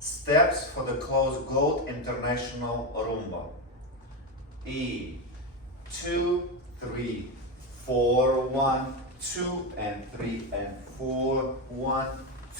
Steps for the close gold international rumba. E, 2, 3, 4, 1, 2 and 3 and 4, 1,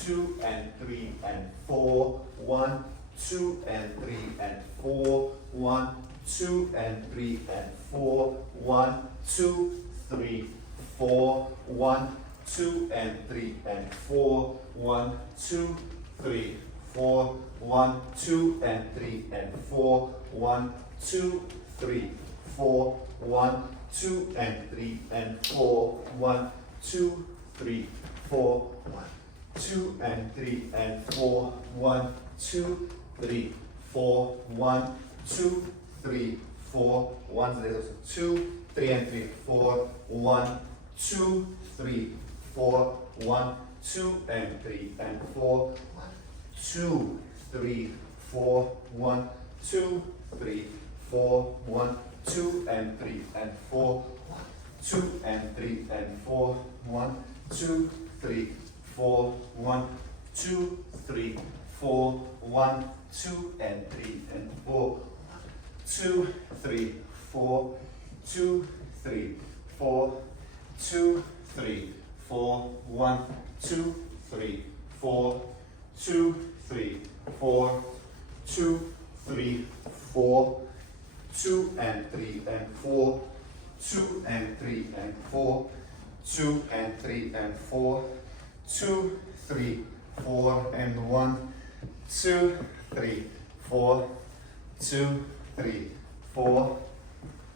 2 and 3 and 4, 1, 2 and 3 and 4, 1, 2 and 3 and 4, 1, 2, 3, 4, 1, 2 and 3 and 4, 1, 2, 3, 4, 1, 2 and 3 and 4, 1, 2, 3, 4, 1, 2 and 3 and 4, 1, 2, 3, 4, 1, 2 and 3 and 4, 1, 2, 3, 4, 1, 2, 3, 4, 1, 2, 3 and 3, 4, 1, 2, 3, 4, 1, 2 and 3 and 4, 2, 3, 4, 1, 2, 3, 4, 1, 2 and 3 and 4, 2 and 3 and 4, 1, 2, 3, 4, 1, 2, 3, 4, 1, 2 and 3 and 4, 2, 3, 4, 2, 3, 4, 2, 3, 4, 1, 2, 3, 4, 2, 3, 4, 2, 3, 4, 2 and 3 and 4, 2 and 3 and 4, 2 and 3 and 4, 2, 3, 4 and 1, 2, 3, 4, 2, 3, 4,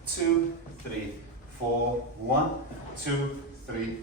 2, 3, 4, 1, 2, 3,